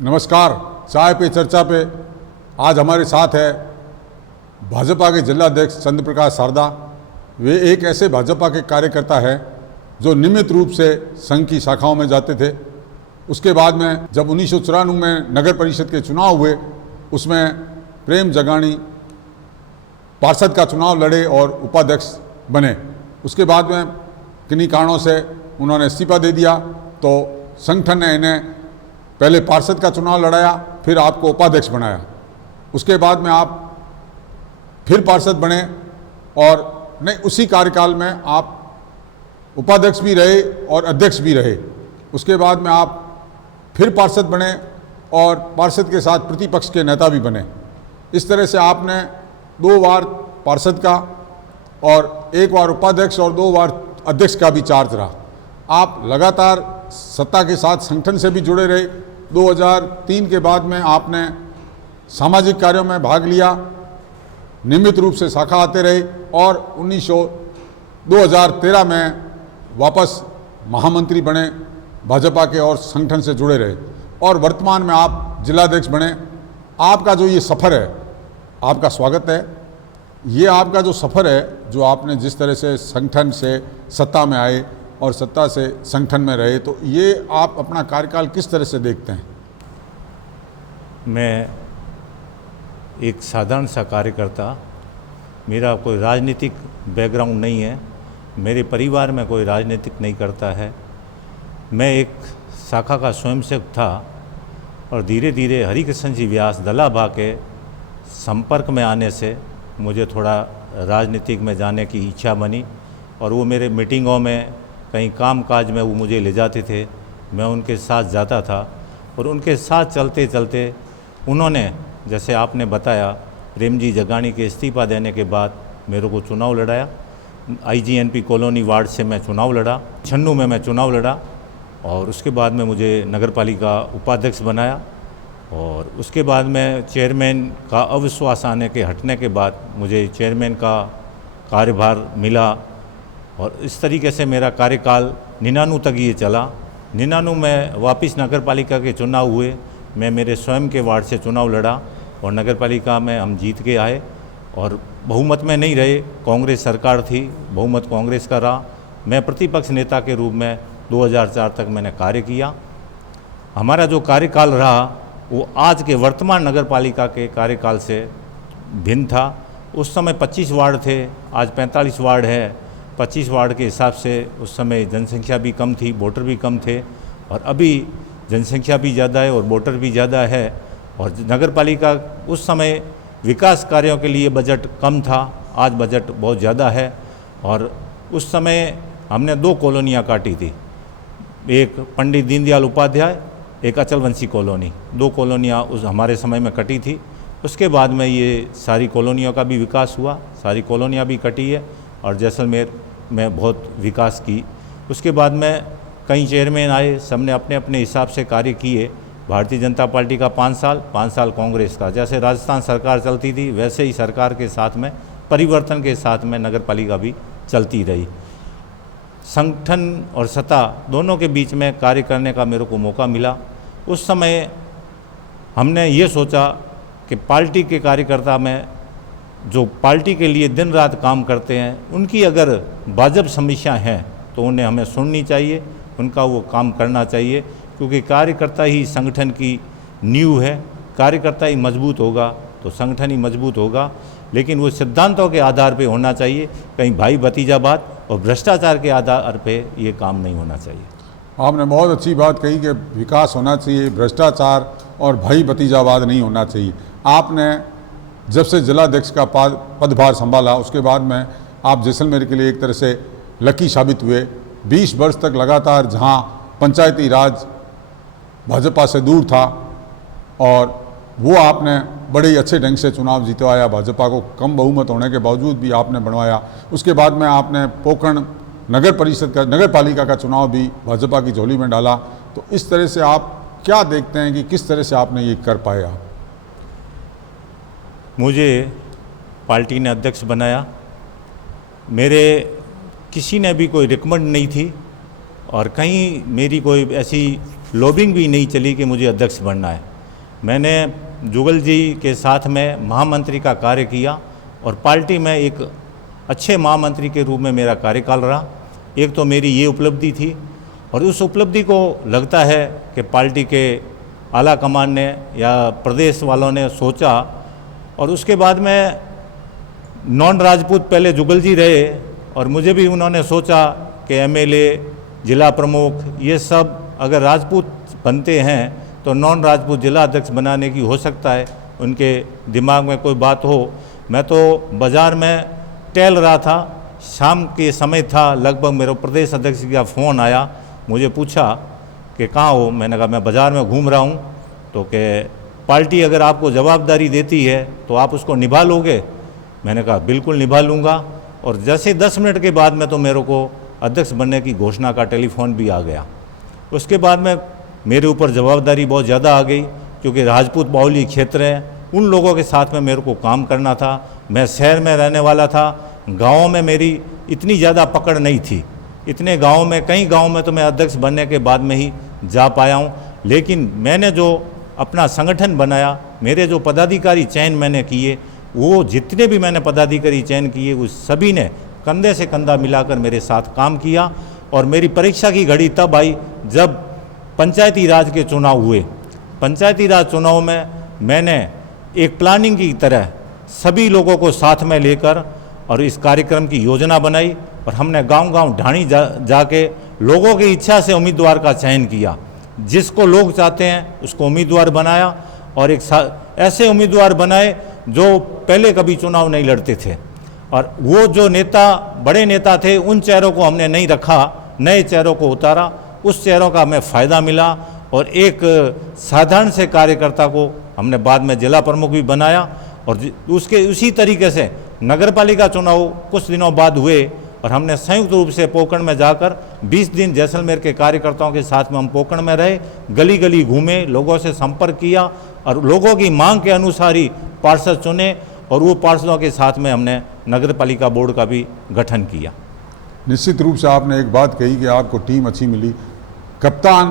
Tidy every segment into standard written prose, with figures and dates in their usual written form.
नमस्कार। चाय पे चर्चा पे आज हमारे साथ है भाजपा के जिलाध्यक्ष चंद्र प्रकाश शारदा। वे एक ऐसे भाजपा के कार्यकर्ता हैं जो नियमित रूप से संघ की शाखाओं में जाते थे। उसके बाद में जब 1994 में नगर परिषद के चुनाव हुए, उसमें प्रेम जगाणी पार्षद का चुनाव लड़े और उपाध्यक्ष बने। उसके बाद में किन्हीं कारणों से उन्होंने इस्तीफा दे दिया, तो संगठन ने इन्हें पहले पार्षद का चुनाव लड़ाया, फिर आपको उपाध्यक्ष बनाया। उसके बाद में आप फिर पार्षद बने और नहीं, उसी कार्यकाल में आप उपाध्यक्ष भी रहे और अध्यक्ष भी रहे। उसके बाद में आप फिर पार्षद बने और पार्षद के साथ प्रतिपक्ष के नेता भी बने। इस तरह से आपने 2 बार पार्षद का और 1 बार उपाध्यक्ष और 2 बार अध्यक्ष का भी चार्ज रहा। आप लगातार सत्ता के साथ संगठन से भी जुड़े रहे। 2003 के बाद में आपने सामाजिक कार्यों में भाग लिया, नियमित रूप से शाखा आते रहे और 2013 में वापस महामंत्री बने भाजपा के और संगठन से जुड़े रहे और वर्तमान में आप जिलाध्यक्ष बने। आपका जो ये सफ़र है, आपका स्वागत है। ये आपका जो सफ़र है, जो आपने जिस तरह से संगठन से सत्ता में आए और सत्ता से संगठन में रहे, तो ये आप अपना कार्यकाल किस तरह से देखते हैं? मैं एक साधारण सा कार्यकर्ता, मेरा कोई राजनीतिक बैकग्राउंड नहीं है, मेरे परिवार में कोई राजनीतिक नहीं करता है। मैं एक शाखा का स्वयंसेवक था और धीरे धीरे हरिकृष्ण जी व्यास दलाभा के संपर्क में आने से मुझे थोड़ा राजनीतिक में जाने की इच्छा बनी और वो मेरे मीटिंगों में, कहीं काम काज में वो मुझे ले जाते थे, मैं उनके साथ जाता था और उनके साथ चलते चलते उन्होंने, जैसे आपने बताया, प्रेम जी जगाणी के इस्तीफा देने के बाद मेरे को चुनाव लड़ाया। IGNP कॉलोनी वार्ड से मैं चुनाव लड़ा, छन्नू में मैं चुनाव लड़ा और उसके बाद में मुझे नगरपालिका उपाध्यक्ष बनाया और उसके बाद में चेयरमैन का अविश्वास आने के हटने के बाद मुझे चेयरमैन का कार्यभार मिला और इस तरीके से मेरा कार्यकाल 99 तक ये चला। 99 में वापस नगरपालिका के चुनाव हुए, मैं मेरे स्वयं के वार्ड से चुनाव लड़ा और नगरपालिका में हम जीत के आए और बहुमत में नहीं रहे, कांग्रेस सरकार थी, बहुमत कांग्रेस का रहा। मैं प्रतिपक्ष नेता के रूप में 2004 तक मैंने कार्य किया। हमारा जो कार्यकाल रहा वो आज के वर्तमान नगरपालिका के कार्यकाल से भिन्न था। उस समय 25 वार्ड थे, आज 45 वार्ड है। 25 वार्ड के हिसाब से उस समय जनसंख्या भी कम थी, वोटर भी कम थे और अभी जनसंख्या भी ज़्यादा है और वोटर भी ज़्यादा है। और नगरपालिका उस समय विकास कार्यों के लिए बजट कम था, आज बजट बहुत ज़्यादा है। और उस समय हमने 2 कॉलोनियाँ काटी थी, एक पंडित दीनदयाल उपाध्याय, एक अचलवंशी कॉलोनी। 2 कॉलोनियाँ उस हमारे समय में कटी थी। उसके बाद में ये सारी कॉलोनियों का भी विकास हुआ, सारी कॉलोनियाँ भी कटी है और जैसलमेर में बहुत विकास की। उसके बाद में कई चेयरमैन आए, सबने अपने अपने हिसाब से कार्य किए। भारतीय जनता पार्टी का 5 साल कांग्रेस का, जैसे राजस्थान सरकार चलती थी वैसे ही सरकार के साथ में, परिवर्तन के साथ में नगरपालिका भी चलती रही। संगठन और सत्ता दोनों के बीच में कार्य करने का मेरे को मौका मिला। उस समय हमने ये सोचा कि पार्टी के कार्यकर्ता में जो पार्टी के लिए दिन रात काम करते हैं, उनकी अगर वाजिब समस्या हैं तो उन्हें हमें सुननी चाहिए, उनका वो काम करना चाहिए, क्योंकि कार्यकर्ता ही संगठन की नींव है। कार्यकर्ता ही मजबूत होगा तो संगठन ही मजबूत होगा, लेकिन वो सिद्धांतों के आधार पे होना चाहिए, कहीं भाई भतीजावाद और भ्रष्टाचार के आधार पे ये काम नहीं होना चाहिए। आपने बहुत अच्छी बात कही कि विकास होना चाहिए, भ्रष्टाचार और भाई भतीजावाद नहीं होना चाहिए। आपने जब से जिलाध्यक्ष का पदभार संभाला, उसके बाद में आप जैसलमेर के लिए एक तरह से लकी साबित हुए। 20 वर्ष तक लगातार जहां पंचायती राज भाजपा से दूर था और वो आपने बड़े ही अच्छे ढंग से चुनाव जितवाया, भाजपा को कम बहुमत होने के बावजूद भी आपने बनवाया। उसके बाद में आपने पोखरण नगरपालिका का चुनाव भी भाजपा की झोली में डाला। तो इस तरह से आप क्या देखते हैं कि किस तरह से आपने ये कर पाए? आप मुझे पार्टी ने अध्यक्ष बनाया, मेरे किसी ने भी कोई रिकमेंड नहीं थी और कहीं मेरी कोई ऐसी लॉबिंग भी नहीं चली कि मुझे अध्यक्ष बनना है। मैंने जुगल जी के साथ में महामंत्री का कार्य किया और पार्टी में एक अच्छे महामंत्री के रूप में मेरा कार्यकाल रहा। एक तो मेरी ये उपलब्धि थी और उस उपलब्धि को लगता है कि पार्टी के आला कमान ने या प्रदेश वालों ने सोचा, और उसके बाद में नॉन राजपूत पहले जुगल जी रहे और मुझे भी उन्होंने सोचा कि एमएलए, जिला प्रमुख, ये सब अगर राजपूत बनते हैं तो नॉन राजपूत जिला अध्यक्ष बनाने की हो सकता है, उनके दिमाग में कोई बात हो। मैं तो बाज़ार में टहल रहा था, शाम के समय था, लगभग मेरे प्रदेश अध्यक्ष का फ़ोन आया, मुझे पूछा कि कहाँ हो। मैंने कहा मैं बाज़ार में घूम रहा हूँ। तो कि पार्टी अगर आपको जवाबदारी देती है तो आप उसको निभा लोगे। मैंने कहा बिल्कुल निभा लूँगा। और जैसे 10 मिनट के बाद में तो मेरे को अध्यक्ष बनने की घोषणा का टेलीफोन भी आ गया। उसके बाद में मेरे ऊपर जवाबदारी बहुत ज़्यादा आ गई, क्योंकि राजपूत बाहुल्य क्षेत्र है, उन लोगों के साथ में मेरे को काम करना था। मैं शहर में रहने वाला था, गाँव में मेरी इतनी ज़्यादा पकड़ नहीं थी। इतने गाँव में, कई गाँव में तो मैं अध्यक्ष बनने के बाद में ही जा पाया हूँ। लेकिन मैंने जो अपना संगठन बनाया, मेरे जो पदाधिकारी चयन मैंने किए, वो जितने भी मैंने पदाधिकारी चयन किए उस सभी ने कंधे से कंधा मिलाकर मेरे साथ काम किया। और मेरी परीक्षा की घड़ी तब आई जब पंचायती राज के चुनाव हुए। पंचायती राज चुनाव में मैंने एक प्लानिंग की तरह सभी लोगों को साथ में लेकर और इस कार्यक्रम की योजना बनाई और हमने गांव-गांव ढाणी जाके लोगों की इच्छा से उम्मीदवार का चयन किया। जिसको लोग चाहते हैं उसको उम्मीदवार बनाया और एक ऐसे उम्मीदवार बनाए जो पहले कभी चुनाव नहीं लड़ते थे। और वो जो नेता, बड़े नेता थे, उन चेहरों को हमने नहीं रखा, नए चेहरों को उतारा। उस चेहरों का हमें फ़ायदा मिला और एक साधारण से कार्यकर्ता को हमने बाद में जिला प्रमुख भी बनाया। और उसके उसी तरीके से नगरपालिका चुनाव कुछ दिनों बाद हुए और हमने संयुक्त रूप से पोकरण में जाकर 20 दिन जैसलमेर के कार्यकर्ताओं के साथ में हम पोकरण में रहे, गली गली घूमे, लोगों से संपर्क किया और लोगों की मांग के अनुसार ही पार्षद चुने और वो पार्षदों के साथ में हमने नगरपालिका बोर्ड का भी गठन किया। निश्चित रूप से आपने एक बात कही कि आपको टीम अच्छी मिली। कप्तान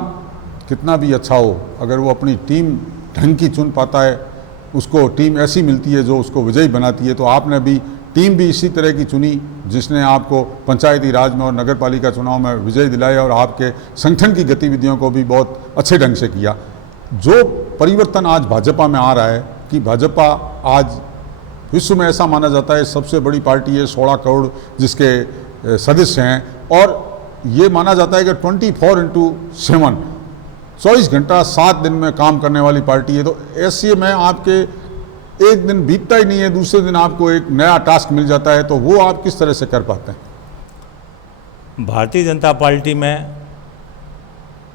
कितना भी अच्छा हो, अगर वो अपनी टीम ढंग की चुन पाता है, उसको टीम ऐसी मिलती है जो उसको विजयी बनाती है। तो आपने भी टीम भी इसी तरह की चुनी जिसने आपको पंचायती राज में और नगरपालिका चुनाव में विजय दिलाया और आपके संगठन की गतिविधियों को भी बहुत अच्छे ढंग से किया। जो परिवर्तन आज भाजपा में आ रहा है कि भाजपा आज विश्व में ऐसा माना जाता है सबसे बड़ी पार्टी है, 16 करोड़ जिसके सदस्य हैं, और ये माना जाता है कि 24/7 24 घंटा 7 दिन में काम करने वाली पार्टी है। तो ऐसे में आपके एक दिन बीतता ही नहीं है, दूसरे दिन आपको एक नया टास्क मिल जाता है, तो वो आप किस तरह से कर पाते हैं? भारतीय जनता पार्टी में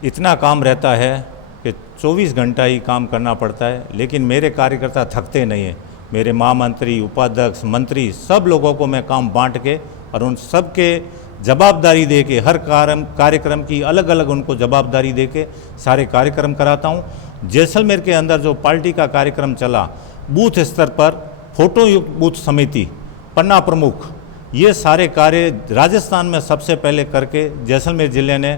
इतना काम रहता है कि 24 घंटा ही काम करना पड़ता है, लेकिन मेरे कार्यकर्ता थकते नहीं हैं। मेरे महामंत्री, उपाध्यक्ष, मंत्री, सब लोगों को मैं काम बांट के और उन सब के जवाबदारी दे के, हर कार्यक्रम की अलग अलग उनको जवाबदारी दे के सारे कार्यक्रम कराता हूँ। जैसलमेर के अंदर जो पार्टी का कार्यक्रम चला, बूथ स्तर पर फोटो युक्त बूथ समिति, पन्ना प्रमुख, ये सारे कार्य राजस्थान में सबसे पहले करके जैसलमेर ज़िले ने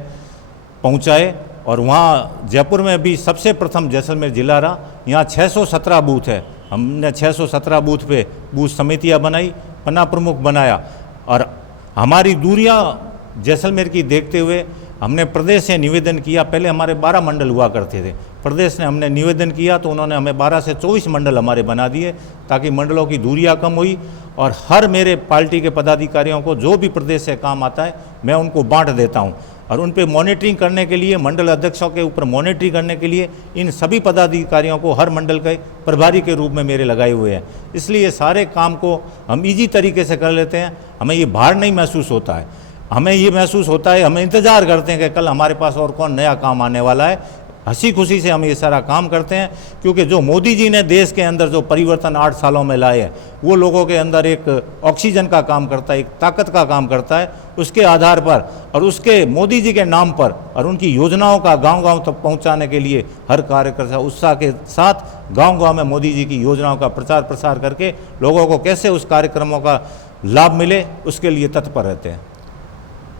पहुँचाए। और वहाँ जयपुर में भी सबसे प्रथम जैसलमेर ज़िला रहा। यहाँ 617 बूथ है, हमने 617 बूथ पे बूथ समितियाँ बनाई, पन्ना प्रमुख बनाया। और हमारी दूरियाँ जैसलमेर की देखते हुए हमने प्रदेश से निवेदन किया। पहले हमारे 12 मंडल हुआ करते थे, प्रदेश ने हमने निवेदन किया तो उन्होंने हमें 12 से 24 मंडल हमारे बना दिए, ताकि मंडलों की दूरियां कम हुई। और हर मेरे पार्टी के पदाधिकारियों को जो भी प्रदेश से काम आता है मैं उनको बांट देता हूं। और उन पे मॉनिटरिंग करने के लिए, मंडल अध्यक्षों के ऊपर मॉनिटरिंग करने के लिए इन सभी पदाधिकारियों को हर मंडल के प्रभारी के रूप में मेरे लगाए हुए हैं। इसलिए सारे काम को हम ईजी तरीके से कर लेते हैं, हमें ये भार नहीं महसूस होता है। हमें ये महसूस होता है, हम इंतज़ार करते हैं कि कल हमारे पास और कौन नया काम आने वाला है। हंसी खुशी से हम ये सारा काम करते हैं, क्योंकि जो मोदी जी ने देश के अंदर जो परिवर्तन 8 सालों में लाए हैं, वो लोगों के अंदर एक ऑक्सीजन का काम करता है, एक ताकत का काम करता है। उसके आधार पर और उसके मोदी जी के नाम पर और उनकी योजनाओं का गांव-गांव तक पहुंचाने के लिए हर कार्यकर्ता उत्साह के साथ गांव-गांव में मोदी जी की योजनाओं का प्रचार प्रसार करके लोगों को कैसे उस कार्यक्रमों का लाभ मिले, उसके लिए तत्पर रहते हैं।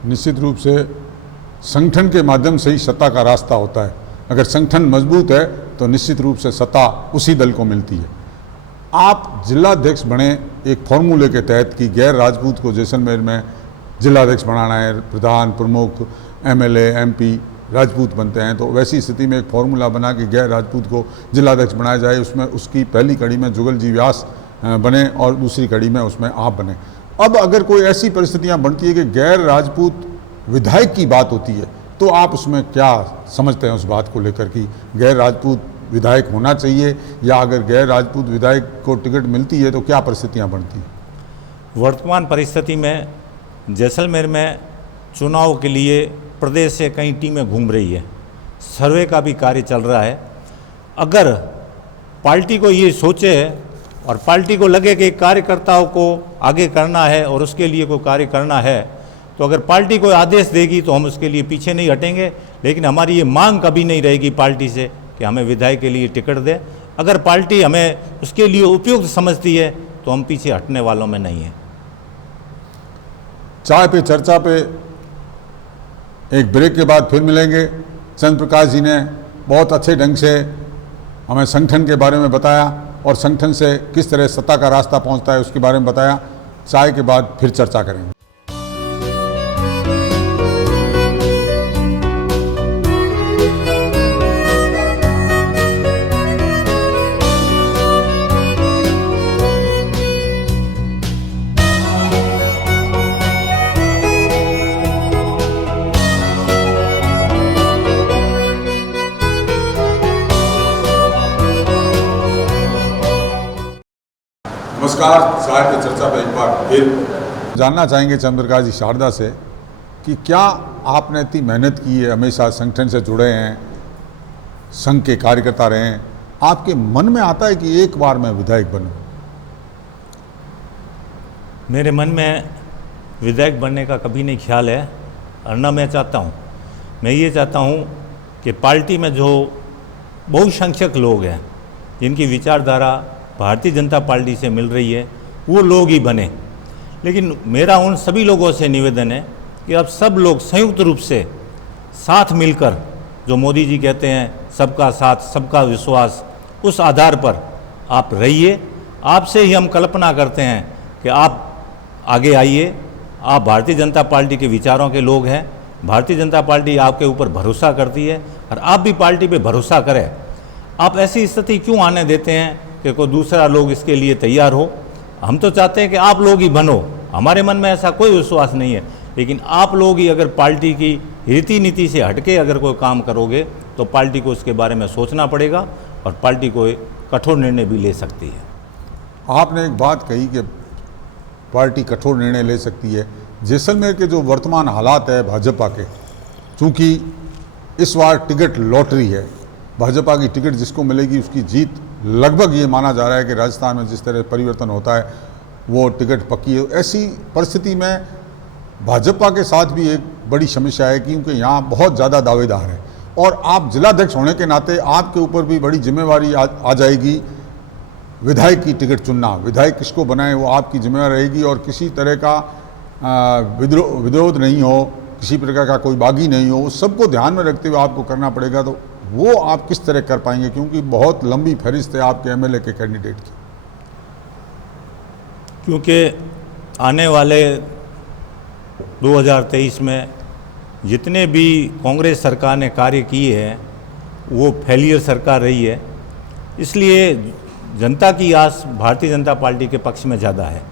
निश्चित रूप से संगठन के माध्यम से ही सत्ता का रास्ता होता है। अगर संगठन मजबूत है तो निश्चित रूप से सत्ता उसी दल को मिलती है। आप जिलाध्यक्ष बने एक फॉर्मूले के तहत कि गैर राजपूत को जैसलमेर में जिलाध्यक्ष बनाना है, प्रधान प्रमुख एमएलए एमपी राजपूत बनते हैं, तो वैसी स्थिति में एक फॉर्मूला बना कि गैर राजपूत को जिलाध्यक्ष बनाया जाए। उसमें उसकी पहली कड़ी में जुगल जी व्यास बने और दूसरी कड़ी में उसमें आप बने। अब अगर कोई ऐसी परिस्थितियां बनती है कि गैर राजपूत विधायक की बात होती है, तो आप उसमें क्या समझते हैं उस बात को लेकर कि गैर राजपूत विधायक होना चाहिए, या अगर गैर राजपूत विधायक को टिकट मिलती है तो क्या परिस्थितियां बनती हैं? वर्तमान परिस्थिति में जैसलमेर में चुनाव के लिए प्रदेश से कई टीमें घूम रही है, सर्वे का भी कार्य चल रहा है। अगर पार्टी को ये सोचे और पार्टी को लगे कि कार्यकर्ताओं को आगे करना है और उसके लिए कोई कार्य करना है, तो अगर पार्टी कोई आदेश देगी तो हम उसके लिए पीछे नहीं हटेंगे। लेकिन हमारी ये मांग कभी नहीं रहेगी पार्टी से कि हमें विधायक के लिए टिकट दे। अगर पार्टी हमें उसके लिए उपयुक्त समझती है तो हम पीछे हटने वालों में नहीं हैं। चाय पे चर्चा पे एक ब्रेक के बाद फिर मिलेंगे। चंद्र प्रकाश जी ने बहुत अच्छे ढंग से हमें संगठन के बारे में बताया और संगठन से किस तरह सत्ता का रास्ता पहुंचता है उसके बारे में बताया। चाय के बाद फिर चर्चा करेंगे। नमस्कार, चाय पे चर्चा पे एक बार फिर जानना चाहेंगे चंद्र प्रकाश जी शारदा से कि क्या आपने इतनी मेहनत की है, हमेशा संगठन से जुड़े हैं, संघ के कार्यकर्ता रहे हैं, आपके मन में आता है कि एक बार मैं विधायक बनूं? मेरे मन में विधायक बनने का कभी नहीं ख्याल है और न मैं चाहता हूँ। मैं ये चाहता हूँ कि पार्टी में जो बहुसंख्यक लोग हैं जिनकी विचारधारा भारतीय जनता पार्टी से मिल रही है वो लोग ही बने। लेकिन मेरा उन सभी लोगों से निवेदन है कि अब सब लोग संयुक्त रूप से साथ मिलकर, जो मोदी जी कहते हैं सबका साथ सबका विश्वास, उस आधार पर आप रहिए। आपसे ही हम कल्पना करते हैं कि आप आगे आइए। आप भारतीय जनता पार्टी के विचारों के लोग हैं। भारतीय जनता पार्टी आपके ऊपर भरोसा करती है और आप भी पार्टी पे भरोसा करें। आप ऐसी स्थिति क्यों आने देते हैं कि कोई दूसरा लोग इसके लिए तैयार हो? हम तो चाहते हैं कि आप लोग ही बनो। हमारे मन में ऐसा कोई विश्वास नहीं है, लेकिन आप लोग ही अगर पार्टी की रीति नीति से हटके अगर कोई काम करोगे तो पार्टी को उसके बारे में सोचना पड़ेगा और पार्टी को एक कठोर निर्णय भी ले सकती है। आपने एक बात कही कि पार्टी कठोर निर्णय ले सकती है। जैसलमेर के जो वर्तमान हालात है भाजपा के, चूँकि इस बार टिकट लॉटरी है, भाजपा की टिकट जिसको मिलेगी उसकी जीत, लगभग ये माना जा रहा है कि राजस्थान में जिस तरह परिवर्तन होता है वो टिकट पक्की है। ऐसी परिस्थिति में भाजपा के साथ भी एक बड़ी समस्या है क्योंकि यहाँ बहुत ज़्यादा दावेदार है और आप जिलाध्यक्ष होने के नाते आपके ऊपर भी बड़ी जिम्मेवारी आ जाएगी विधायक की टिकट चुनना। विधायक किसको बनाए वो आपकी जिम्मेवारी रहेगी और किसी तरह का विरोध नहीं हो, किसी प्रकार का कोई बागी नहीं हो, उस सबको ध्यान में रखते हुए आपको करना पड़ेगा। तो वो आप किस तरह कर पाएंगे, क्योंकि बहुत लंबी फहरिस्त है आपके एमएलए के कैंडिडेट की? क्योंकि आने वाले 2023 में जितने भी कांग्रेस सरकार ने कार्य किए हैं वो फेलियर सरकार रही है, इसलिए जनता की आस भारतीय जनता पार्टी के पक्ष में ज़्यादा है।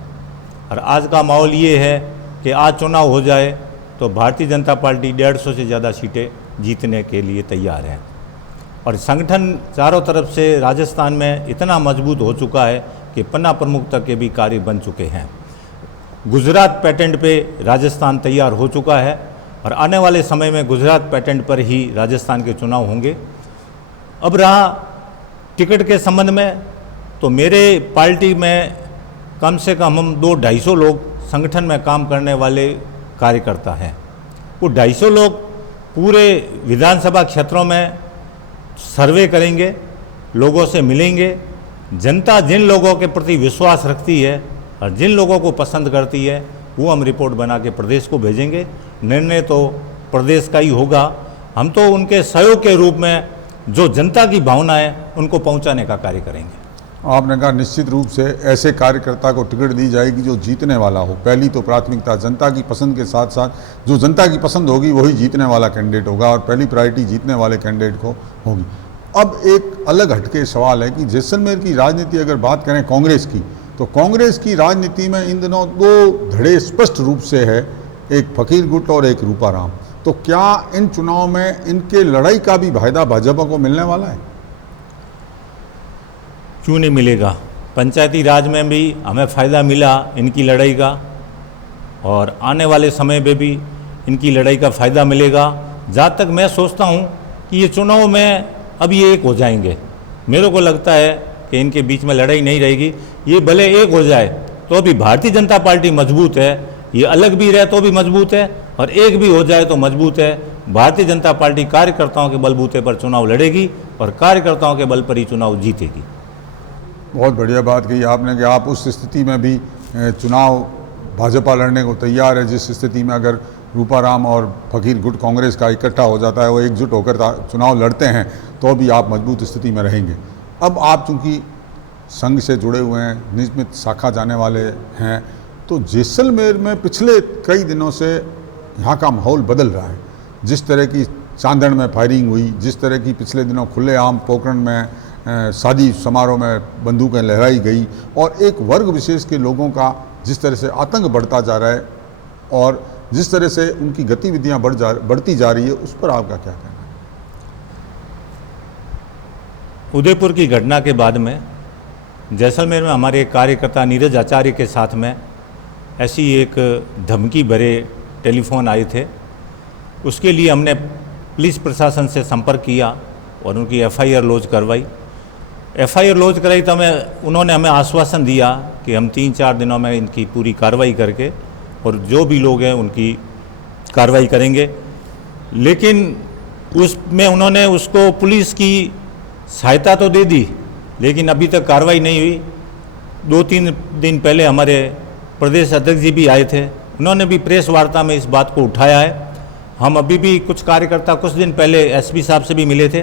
और आज का माहौल ये है कि आज चुनाव हो जाए तो भारतीय जनता पार्टी 150 से ज़्यादा सीटें जीतने के लिए तैयार है और संगठन चारों तरफ से राजस्थान में इतना मजबूत हो चुका है कि पन्ना प्रमुख तक के भी कार्य बन चुके हैं। गुजरात पैटेंट पे राजस्थान तैयार हो चुका है और आने वाले समय में गुजरात पैटेंट पर ही राजस्थान के चुनाव होंगे। अब रहा टिकट के संबंध में, तो मेरे पार्टी में कम से कम हम 200-250 लोग संगठन में काम करने वाले कार्यकर्ता हैं। वो 250 लोग पूरे विधानसभा क्षेत्रों में सर्वे करेंगे, लोगों से मिलेंगे। जनता जिन लोगों के प्रति विश्वास रखती है और जिन लोगों को पसंद करती है वो हम रिपोर्ट बना के प्रदेश को भेजेंगे। निर्णय तो प्रदेश का ही होगा। हम तो उनके सहयोग के रूप में जो जनता की भावना है उनको पहुंचाने का कार्य करेंगे। आपने कहा निश्चित रूप से ऐसे कार्यकर्ता को टिकट दी जाएगी जो जीतने वाला हो। पहली तो प्राथमिकता जनता की पसंद के साथ साथ जो जनता की पसंद होगी वही जीतने वाला कैंडिडेट होगा और पहली प्रायोरिटी जीतने वाले कैंडिडेट को होगी। अब एक अलग हटके सवाल है कि जैसलमेर की राजनीति अगर बात करें कांग्रेस की, तो कांग्रेस की राजनीति में इन दिनों दो धड़े स्पष्ट रूप से है, एक फकीर गुट और एक रूपाराम। तो क्या इन चुनाव में इनके लड़ाई का भी फायदा भाजपा को मिलने वाला है? क्यों नहीं मिलेगा? पंचायती राज में भी हमें फ़ायदा मिला इनकी लड़ाई का, और आने वाले समय में भी इनकी लड़ाई का फ़ायदा मिलेगा। जहाँ तक मैं सोचता हूँ कि ये चुनाव में अब ये एक हो जाएंगे। मेरे को लगता है कि इनके बीच में लड़ाई नहीं रहेगी। ये भले एक हो जाए तो अभी भारतीय जनता पार्टी मजबूत है, ये अलग भी रहे तो भी मजबूत है, और एक भी हो जाए तो मजबूत है। भारतीय जनता पार्टी कार्यकर्ताओं के बलबूते पर चुनाव लड़ेगी और कार्यकर्ताओं के बल पर ही चुनाव जीतेगी। बहुत बढ़िया बात कही आपने कि आप उस स्थिति में भी चुनाव भाजपा लड़ने को तैयार है, जिस स्थिति में अगर रूपाराम और फकीर गुट कांग्रेस का इकट्ठा हो जाता है, वो एकजुट होकर चुनाव लड़ते हैं, तो भी आप मजबूत स्थिति में रहेंगे। अब आप चूँकि संघ से जुड़े हुए हैं, नियमित शाखा जाने वाले हैं, तो जैसलमेर में पिछले कई दिनों से यहाँ का माहौल बदल रहा है। जिस तरह की चांदड़ में फायरिंग हुई, जिस तरह की पिछले दिनों खुलेआम पोखरण में शादी समारोह में बंदूकें लहराई गई, और एक वर्ग विशेष के लोगों का जिस तरह से आतंक बढ़ता जा रहा है और जिस तरह से उनकी गतिविधियां बढ़ती जा रही है, उस पर आपका क्या कहना है? उदयपुर की घटना के बाद में जैसलमेर में हमारे एक कार्यकर्ता नीरज आचार्य के साथ में ऐसी एक धमकी भरे टेलीफोन आए थे। उसके लिए हमने पुलिस प्रशासन से संपर्क किया और उनकी एफआईआर लॉन्च करवाई। एफआईआर लॉन्च कराई तो उन्होंने हमें आश्वासन दिया कि हम 3-4 दिनों में इनकी पूरी कार्रवाई करके और जो भी लोग हैं उनकी कार्रवाई करेंगे। लेकिन उसमें उन्होंने उसको पुलिस की सहायता तो दे दी, लेकिन अभी तक कार्रवाई नहीं हुई। 2-3 दिन पहले हमारे प्रदेश अध्यक्ष जी भी आए थे, उन्होंने भी प्रेस वार्ता में इस बात को उठाया है। हम अभी भी कुछ कार्यकर्ता कुछ दिन पहले एसपी साहब से भी मिले थे,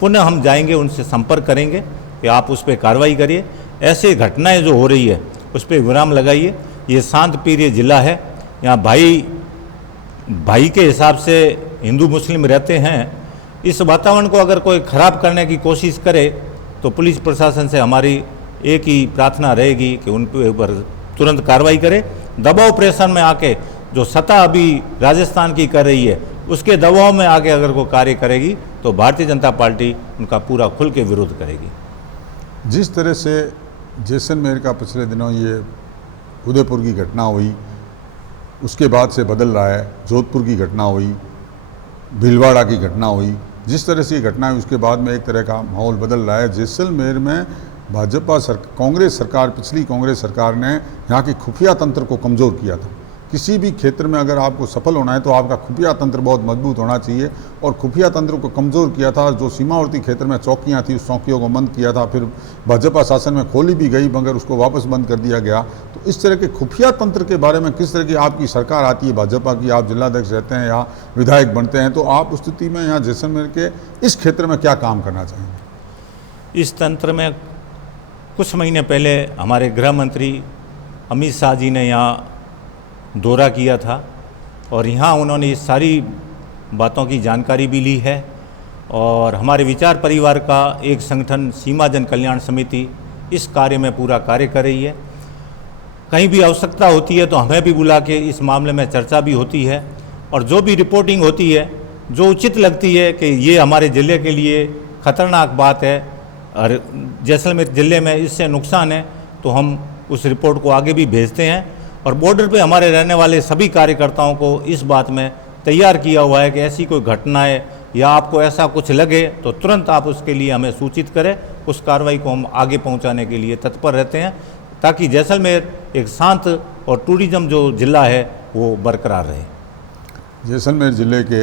पुनः हम जाएंगे, उनसे संपर्क करेंगे कि आप उस पर कार्रवाई करिए। ऐसे घटनाएं जो हो रही है उस पर विराम लगाइए। ये शांत प्रिय जिला है, यहाँ भाई के हिसाब से हिंदू मुस्लिम रहते हैं। इस वातावरण को अगर कोई ख़राब करने की कोशिश करे तो पुलिस प्रशासन से हमारी एक ही प्रार्थना रहेगी कि उन पर तुरंत कार्रवाई करे। दबाव प्रेशर में आके जो सत्ता अभी राजस्थान की कर रही है, उसके दबाव में आके अगर वो कार्य करेगी तो भारतीय जनता पार्टी उनका पूरा खुल के विरोध करेगी। जिस तरह से जैसलमेर का पिछले दिनों ये उदयपुर की घटना हुई, उसके बाद से बदल रहा है, जोधपुर की घटना हुई, भीलवाड़ा की घटना हुई, जिस तरह से ये घटना हुई उसके बाद में एक तरह का माहौल बदल रहा है। जैसलमेर में कांग्रेस सरकार, पिछली कांग्रेस सरकार ने यहाँ की खुफिया तंत्र को कमज़ोर किया था। किसी भी क्षेत्र में अगर आपको सफल होना है तो आपका खुफिया तंत्र बहुत मजबूत होना चाहिए, और खुफिया तंत्र को कमज़ोर किया था। जो सीमावर्ती क्षेत्र में चौकियां थी, उस चौकियों को बंद किया था, फिर भाजपा शासन में खोली भी गई मगर उसको वापस बंद कर दिया गया। तो इस तरह के खुफिया तंत्र के बारे में किस तरह की आपकी सरकार आती है भाजपा की, आप जिलाध्यक्ष रहते हैं या विधायक बनते हैं, तो आप उस स्थिति में यहाँ जैसलमेर के इस क्षेत्र में क्या काम करना चाहेंगे? इस तंत्र में कुछ महीने पहले हमारे गृह मंत्री अमित शाह जी ने यहाँ दौरा किया था और यहाँ उन्होंने इस सारी बातों की जानकारी भी ली है। और हमारे विचार परिवार का एक संगठन सीमा जन कल्याण समिति इस कार्य में पूरा कार्य कर रही है। कहीं भी आवश्यकता होती है तो हमें भी बुला के इस मामले में चर्चा भी होती है, और जो भी रिपोर्टिंग होती है, जो उचित लगती है कि ये हमारे ज़िले के लिए खतरनाक बात है और जैसलमेर ज़िले में इससे नुकसान है, तो हम उस रिपोर्ट को आगे भी भेजते हैं। और बॉर्डर पे हमारे रहने वाले सभी कार्यकर्ताओं को इस बात में तैयार किया हुआ है कि ऐसी कोई घटना है या आपको ऐसा कुछ लगे तो तुरंत आप उसके लिए हमें सूचित करें। उस कार्रवाई को हम आगे पहुंचाने के लिए तत्पर रहते हैं, ताकि जैसलमेर एक शांत और टूरिज्म जो ज़िला है वो बरकरार रहे। जैसलमेर ज़िले के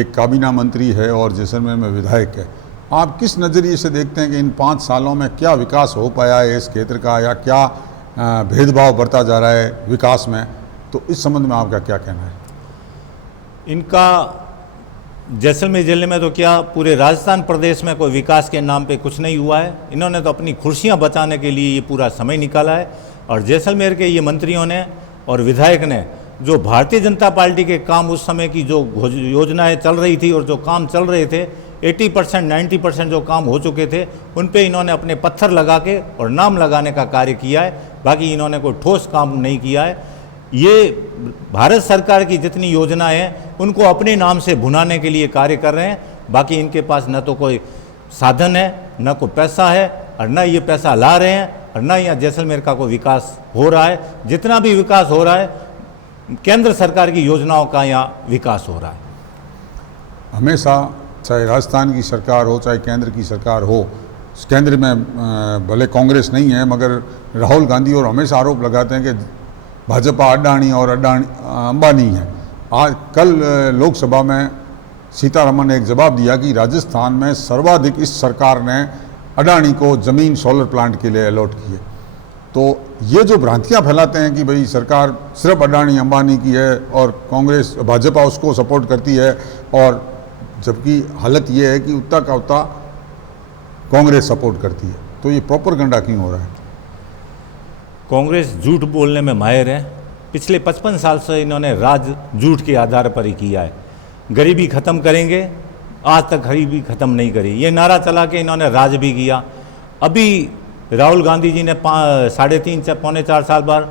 एक काबीना मंत्री है और जैसलमेर में विधायक है, आप किस नज़रिए से देखते हैं कि इन 5 सालों में क्या विकास हो पाया है इस क्षेत्र का, या क्या भेदभाव बढ़ता जा रहा है विकास में? तो इस संबंध में आपका क्या कहना है? इनका जैसलमेर जिले में तो क्या पूरे राजस्थान प्रदेश में कोई विकास के नाम पे कुछ नहीं हुआ है। इन्होंने तो अपनी कुर्सियां बचाने के लिए ये पूरा समय निकाला है। और जैसलमेर के ये मंत्रियों ने और विधायक ने जो भारतीय जनता पार्टी के काम उस समय की जो योजनाएं चल रही थी और जो काम चल रहे थे 80% 90% जो काम हो चुके थे उन पे इन्होंने अपने पत्थर लगा के और नाम लगाने का कार्य किया है। बाकी इन्होंने कोई ठोस काम नहीं किया है। ये भारत सरकार की जितनी योजनाएं हैं उनको अपने नाम से भुनाने के लिए कार्य कर रहे हैं। बाकी इनके पास न तो कोई साधन है, न कोई पैसा है, और न ये पैसा ला रहे हैं, और न यहाँ जैसलमेर का कोई विकास हो रहा है। जितना भी विकास हो रहा है केंद्र सरकार की योजनाओं का यहाँ विकास हो रहा है। हमेशा चाहे राजस्थान की सरकार हो चाहे केंद्र की सरकार हो, केंद्र में भले कांग्रेस नहीं है मगर राहुल गांधी और हमेशा आरोप लगाते हैं कि भाजपा अडानी और अंबानी है। आज कल लोकसभा में सीतारमन ने एक जवाब दिया कि राजस्थान में सर्वाधिक इस सरकार ने अडानी को ज़मीन सोलर प्लांट के लिए अलॉट की है। तो ये जो भ्रांतियां फैलाते हैं कि भाई सरकार सिर्फ अडानी अंबानी की है और कांग्रेस भाजपा उसको सपोर्ट करती है, और जबकि हालत ये है कि उतना का उतना कांग्रेस सपोर्ट करती है, तो ये प्रोपेगेंडा क्यों हो रहा है? कांग्रेस झूठ बोलने में माहिर है। पिछले 55 साल से इन्होंने राज झूठ के आधार पर ही किया है। गरीबी ख़त्म करेंगे, आज तक गरीबी ख़त्म नहीं करी। ये नारा चला के इन्होंने राज भी किया। अभी राहुल गांधी जी ने 3.5 पौने 4 साल बाद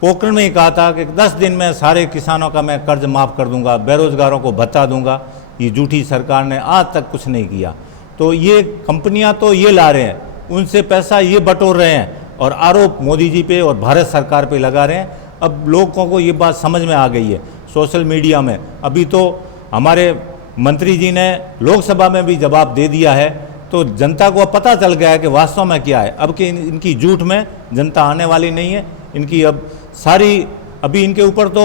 पोखरण में ही कहा था कि 10 दिन में सारे किसानों का मैं कर्ज माफ़ कर दूंगा, बेरोजगारों को भत्ता दूंगा। ये झूठी सरकार ने आज तक कुछ नहीं किया। तो ये कंपनियां तो ये ला रहे हैं, उनसे पैसा ये बटोर रहे हैं और आरोप मोदी जी पे और भारत सरकार पे लगा रहे हैं। अब लोगों को ये बात समझ में आ गई है सोशल मीडिया में। अभी तो हमारे मंत्री जी ने लोकसभा में भी जवाब दे दिया है, तो जनता को अब पता चल गया है कि वास्तव में क्या है। अब कि इनकी झूठ में जनता आने वाली नहीं है। इनकी अब सारी अभी इनके ऊपर तो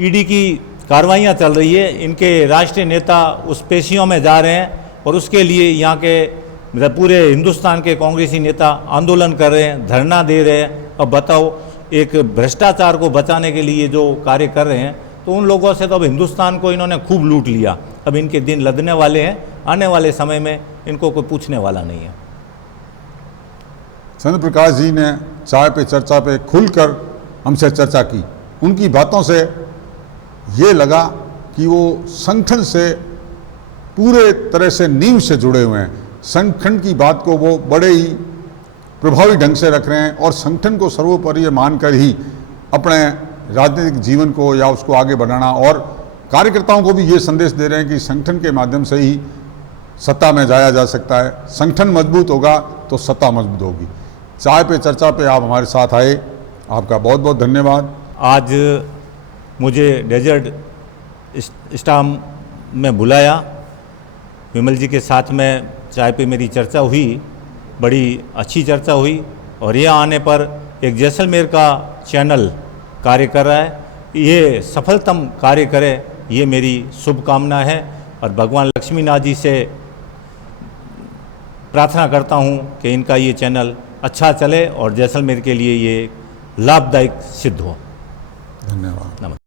ईडी की कार्रवाइयाँ चल रही है। इनके राष्ट्रीय नेता उस पेशियों में जा रहे हैं और उसके लिए यहाँ के पूरे हिंदुस्तान के कांग्रेसी नेता आंदोलन कर रहे हैं, धरना दे रहे हैं। अब बताओ, एक भ्रष्टाचार को बचाने के लिए जो कार्य कर रहे हैं, तो उन लोगों से तो अब हिंदुस्तान को इन्होंने खूब लूट लिया। अब इनके दिन लदने वाले हैं। आने वाले समय में इनको कोई पूछने वाला नहीं है। चंद्र प्रकाश जी ने चाय पे चर्चा पे खुलकर हमसे चर्चा की। उनकी बातों से ये लगा कि वो संगठन से पूरे तरह से नींव से जुड़े हुए हैं। संगठन की बात को वो बड़े ही प्रभावी ढंग से रख रहे हैं और संगठन को सर्वोपरि मानकर ही अपने राजनीतिक जीवन को या उसको आगे बढ़ाना, और कार्यकर्ताओं को भी ये संदेश दे रहे हैं कि संगठन के माध्यम से ही सत्ता में जाया जा सकता है। संगठन मजबूत होगा तो सत्ता मजबूत होगी। चाय पे चर्चा पे आप हमारे साथ आए, आपका बहुत बहुत धन्यवाद। आज मुझे डेजर्ट स्टाम में बुलाया, विमल जी के साथ में चाय पे मेरी चर्चा हुई, बड़ी अच्छी चर्चा हुई। और यहाँ आने पर एक जैसलमेर का चैनल कार्य कर रहा है, ये सफलतम कार्य करे, ये मेरी शुभकामना है। और भगवान लक्ष्मीनाथ जी से प्रार्थना करता हूँ कि इनका ये चैनल अच्छा चले और जैसलमेर के लिए ये लाभदायक सिद्ध हो। धन्यवाद। नमस्कार।